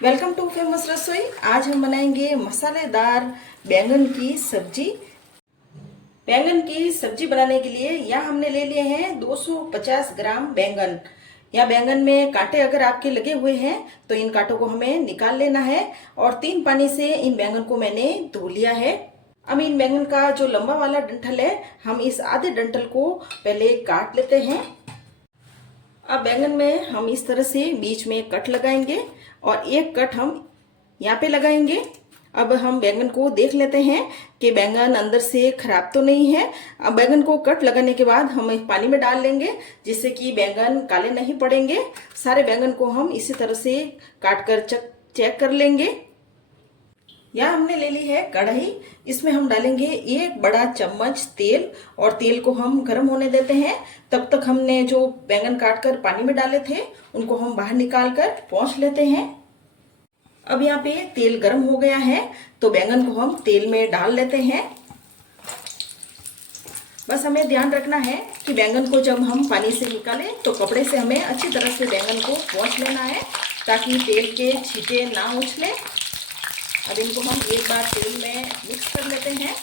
Welcome two famous रसोई। आज हम बनाएंगे मसालेदार बैंगन की सब्जी। बैंगन की सब्जी बनाने के लिए यहाँ हमने ले लिए हैं 250 ग्राम बैंगन। या बैंगन में कांटे अगर आपके लगे हुए हैं तो इन कांटों को हमें निकाल लेना है और 3 पानी से इन बैंगन को मैंने धो लिया है। अब इन बैंगन का जो लंबा वाला डंठल है, हम इस आधे डंठल को पहले काट लेते हैं। अब बैंगन में हम इस तरह से बीच में कट लगाएंगे और एक कट हम यहाँ पे लगाएंगे। अब हम बैंगन को देख लेते हैं कि बैंगन अंदर से खराब तो नहीं है। अब बैंगन को कट लगाने के बाद हम पानी में डाल लेंगे जिससे कि बैंगन काले नहीं पड़ेंगे। सारे बैंगन को हम इसी तरह से काट कर चेक कर लेंगे। यहाँ हमने ले ली है कढ़ाई। इसमें हम डालेंगे 1 बड़ा चम्मच तेल और तेल को हम गर्म होने देते हैं। तब तक हमने जो बैंगन काट कर पानी में डाले थे उनको हम बाहर निकाल कर पोंछ लेते हैं। अब यहाँ पे तेल गर्म हो गया है तो बैंगन को हम तेल में डाल लेते हैं। बस हमें ध्यान रखना है कि बैंगन को जब हम पानी से निकालें तो कपड़े से हमें अच्छी तरह से बैंगन को पोंछ लेना है ताकि तेल के छींटे ना उछले। अब इनको हम एक बार तेल में मिक्स कर लेते हैं।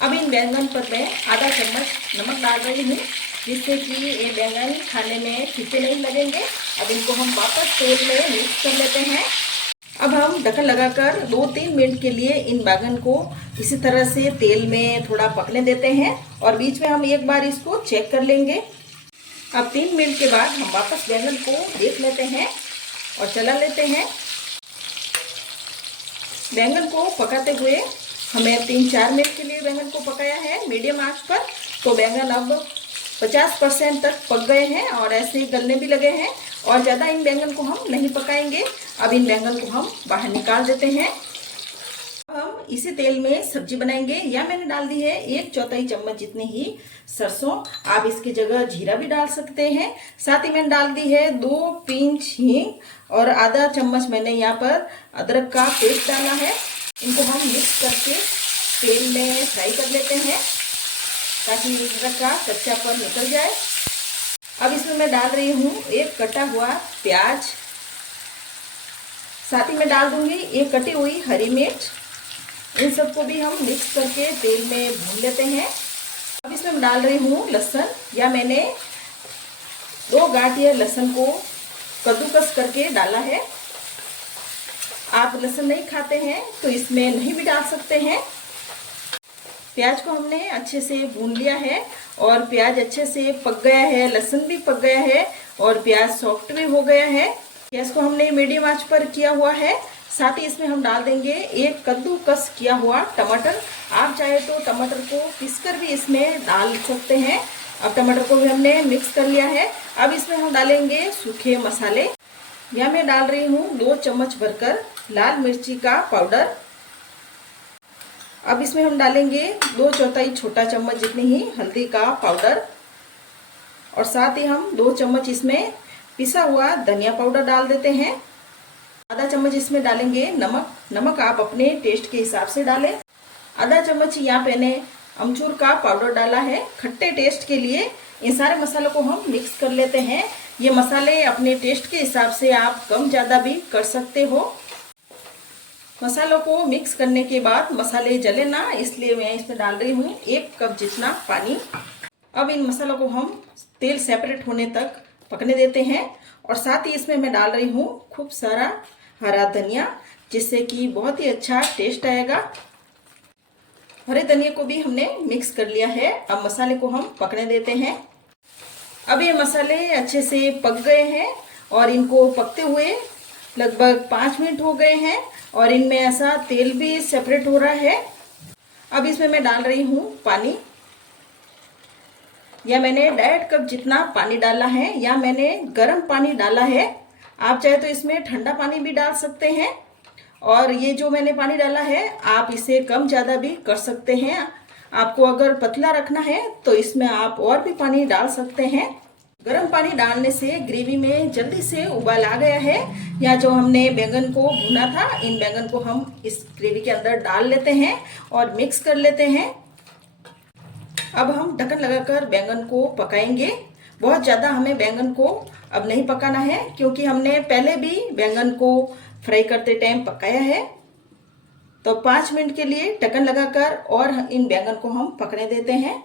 अब इन बैंगन पर मैं आधा चम्मच नमक डाल रही हूँ जिससे कि ये बैंगन खाने में फीके नहीं लगेंगे। अब इनको हम वापस तेल में मिक्स कर लेते हैं। अब हम ढक्कन लगाकर 2-3 मिनट के लिए इन बैंगन को इसी तरह से तेल में थोड़ा पकने देते हैं और बीच में हम एक बार इसको चेक कर लेंगे। अब 3 मिनट के बाद हम वापस बैंगन को देख लेते हैं और चला लेते हैं। बैंगन को पकाते हुए हमें 3-4 मिनट के लिए बैंगन को पकाया है मीडियम आंच पर। तो बैंगन अब 50% तक पक गए हैं और ऐसे गलने भी लगे हैं और ज़्यादा इन बैंगन को हम नहीं पकाएंगे। अब इन बैंगन को हम बाहर निकाल देते हैं। अब हम इसी तेल में सब्जी बनाएंगे। या मैंने डाल दी है 1/4 चम्मच जितनी ही सरसों। आप इसकी जगह जीरा भी डाल सकते हैं। साथ ही मैंने डाल दी है 2 पिंच हींग और आधा चम्मच मैंने यहाँ पर अदरक का पेस्ट डाला है। इनको हम मिक्स करके तेल में फ्राई कर लेते हैं ताकि अदरक का कच्चापन निकल जाए। अब इसमें मैं डाल रही हूँ 1 कटा हुआ प्याज। साथ ही मैं डाल दूंगी 1 कटी हुई हरी मिर्च। इन सबको भी हम मिक्स करके तेल में भून लेते हैं। अब इसमें मैं डाल रही हूँ लहसुन। या मैंने 2 गांठिया लहसुन को कद्दूकस करके डाला है। आप लहसुन नहीं खाते हैं तो इसमें नहीं भी डाल सकते हैं। प्याज को हमने अच्छे से भून लिया है और प्याज अच्छे से पक गया है, लहसुन भी पक गया है और प्याज सॉफ्ट भी हो गया है। गैस को हमने मीडियम आंच पर किया हुआ है। साथ ही इसमें हम डाल देंगे 1 कद्दूकस किया हुआ टमाटर। आप चाहे तो टमाटर को पीसकर भी इसमें डाल सकते हैं। अब टमाटर को भी हमने मिक्स कर लिया है। अब इसमें हम डालेंगे सूखे मसाले। यहाँ मैं डाल रही हूँ 2 चम्मच भरकर लाल मिर्ची का पाउडर। अब इसमें हम डालेंगे 2/4 छोटा चम्मच जितनी ही हल्दी का पाउडर और साथ ही हम 2 चम्मच इसमें पिसा हुआ धनिया पाउडर डाल देते हैं। आधा चम्मच इसमें डालेंगे नमक। नमक आप अपने टेस्ट के हिसाब से डालें। आधा चम्मच यहाँ मैंने अमचूर का पाउडर डाला है खट्टे टेस्ट के लिए। इन सारे मसालों को हम मिक्स कर लेते हैं। ये मसाले अपने टेस्ट के हिसाब से आप कम ज़्यादा भी कर सकते हो। मसालों को मिक्स करने के बाद मसाले जले ना, इसलिए मैं इसमें डाल रही हूँ 1 कप जितना पानी। अब इन मसालों को हम तेल सेपरेट होने तक पकने देते हैं और साथ ही इसमें मैं डाल रही हूँ खूब सारा हरा धनिया जिससे कि बहुत ही अच्छा टेस्ट आएगा। हरे धनिया को भी हमने मिक्स कर लिया है। अब मसाले को हम पकने देते हैं। अब ये मसाले अच्छे से पक गए हैं और इनको पकते हुए लगभग 5 मिनट हो गए हैं और इनमें ऐसा तेल भी सेपरेट हो रहा है। अब इसमें मैं डाल रही हूँ पानी। या मैंने 1.5 कप जितना पानी डाला है। या मैंने गर्म पानी डाला है। आप चाहे तो इसमें ठंडा पानी भी डाल सकते हैं और ये जो मैंने पानी डाला है आप इसे कम ज़्यादा भी कर सकते हैं। आपको अगर पतला रखना है तो इसमें आप और भी पानी डाल सकते हैं। गर्म पानी डालने से ग्रेवी में जल्दी से उबाल आ गया है। या जो हमने बैंगन को भुना था, इन बैंगन को हम इस ग्रेवी के अंदर डाल लेते हैं और मिक्स कर लेते हैं। अब हम ढक्कन लगाकर बैंगन को पकाएंगे। बहुत ज़्यादा हमें बैंगन को अब नहीं पकाना है क्योंकि हमने पहले भी बैंगन को फ्राई करते टाइम पकाया है। तो 5 मिनट के लिए ढक्कन लगाकर और इन बैंगन को हम पकने देते हैं।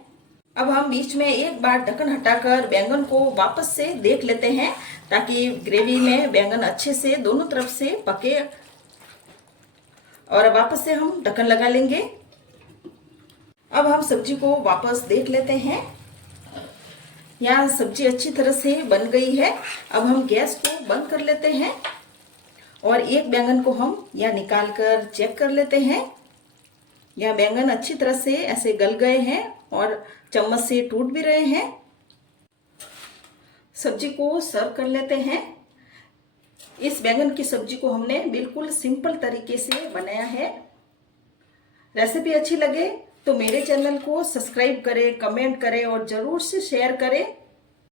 अब हम बीच में एक बार ढक्कन हटाकर बैंगन को वापस से देख लेते हैं ताकि ग्रेवी में बैंगन अच्छे से दोनों तरफ से पके। और वापस से हम ढक्कन लगा लेंगे। अब हम सब्जी को वापस देख लेते हैं। यहाँ सब्जी अच्छी तरह से बन गई है। अब हम गैस को बंद कर लेते हैं और एक बैंगन को हम यहाँ निकाल कर चेक कर लेते हैं। यहाँ बैंगन अच्छी तरह से ऐसे गल गए हैं और चम्मच से टूट भी रहे हैं। सब्जी को सर्व कर लेते हैं। इस बैंगन की सब्जी को हमने बिल्कुल सिंपल तरीके से बनाया है। रेसिपी अच्छी लगे तो मेरे चैनल को सब्सक्राइब करें, कमेंट करें और जरूर से शेयर करें।